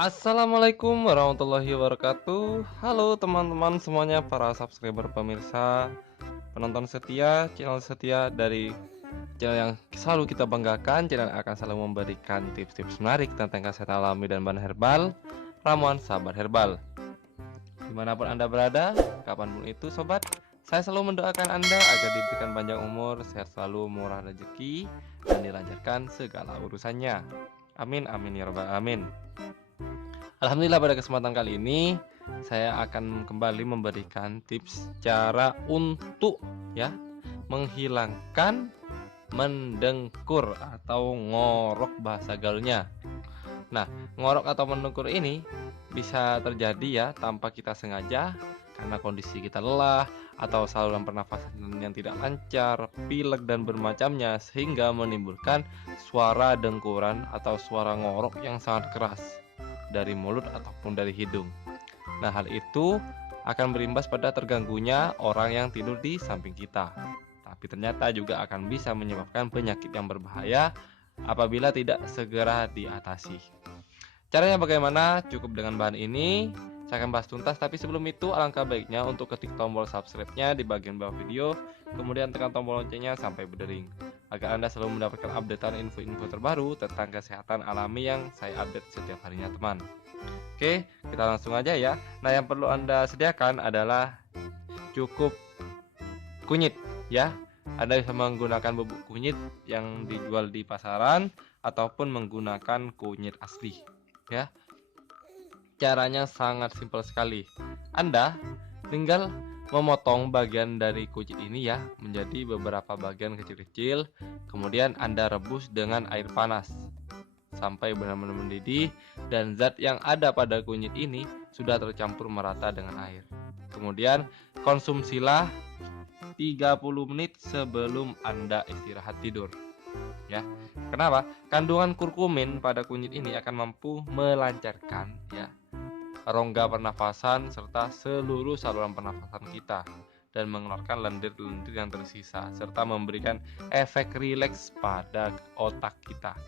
Assalamualaikum warahmatullahi wabarakatuh. Halo teman-teman semuanya, para subscriber, pemirsa, penonton setia, channel setia dari channel yang selalu kita banggakan. Channel yang akan selalu memberikan tips-tips menarik tentang kesehatan alami dan bahan herbal, ramuan sahabat herbal. Dimanapun Anda berada, kapanpun itu sobat, saya selalu mendoakan Anda agar diberikan panjang umur, sehat selalu, murah rezeki, dan dilancarkan segala urusannya. Amin amin ya rabbal alamin. Alhamdulillah, pada kesempatan kali ini saya akan kembali memberikan tips cara untuk menghilangkan mendengkur atau ngorok bahasa gaulnya. Nah, ngorok atau mendengkur ini bisa terjadi tanpa kita sengaja, karena kondisi kita lelah atau saluran pernafasan yang tidak lancar, pilek dan bermacamnya, sehingga menimbulkan suara dengkuran atau suara ngorok yang sangat keras dari mulut ataupun dari hidung. Nah, hal itu akan berimbas pada terganggunya orang yang tidur di samping kita. Tapi ternyata juga akan bisa menyebabkan penyakit yang berbahaya apabila tidak segera diatasi. Caranya bagaimana? Cukup dengan bahan ini saya akan bahas tuntas, tapi sebelum itu alangkah baiknya untuk ketik tombol subscribe-nya di bagian bawah video, kemudian tekan tombol loncengnya sampai berdering, agar Anda selalu mendapatkan updatean info-info terbaru tentang kesehatan alami yang saya update setiap harinya, teman. Oke, kita langsung aja ya. Nah, yang perlu Anda sediakan adalah cukup kunyit ya. Anda bisa menggunakan bubuk kunyit yang dijual di pasaran ataupun menggunakan kunyit asli ya. Caranya sangat simpel sekali. Anda tinggal memotong bagian dari kunyit ini menjadi beberapa bagian kecil-kecil. Kemudian Anda rebus dengan air panas sampai benar-benar mendidih dan zat yang ada pada kunyit ini sudah tercampur merata dengan air. Kemudian konsumsilah 30 menit sebelum Anda istirahat tidur. Ya. Kenapa? Kandungan kurkumin pada kunyit ini akan mampu melancarkan rongga pernafasan serta seluruh saluran pernafasan kita dan mengeluarkan lendir-lendir yang tersisa serta memberikan efek rileks pada otak kita.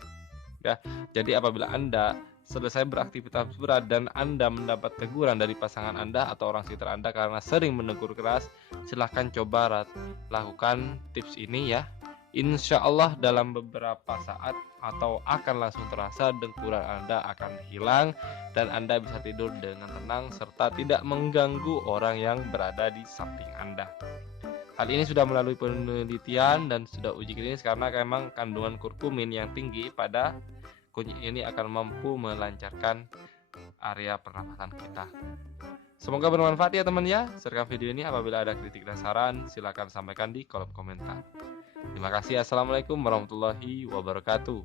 Ya. Jadi apabila Anda selesai beraktivitas berat dan Anda mendapat teguran dari pasangan Anda atau orang sekitar Anda karena sering menegur keras, silahkan coba lakukan tips ini ya. Insya Allah dalam beberapa saat atau akan langsung terasa dengkuran Anda akan hilang dan Anda bisa tidur dengan tenang serta tidak mengganggu orang yang berada di samping Anda. Hal ini sudah melalui penelitian dan sudah uji klinis karena memang kandungan kurkumin yang tinggi pada kunyit ini akan mampu melancarkan area pernafasan kita. Semoga bermanfaat ya teman ya. Share video ini, apabila ada kritik dan saran silakan sampaikan di kolom komentar. Terima kasih. Assalamualaikum warahmatullahi wabarakatuh.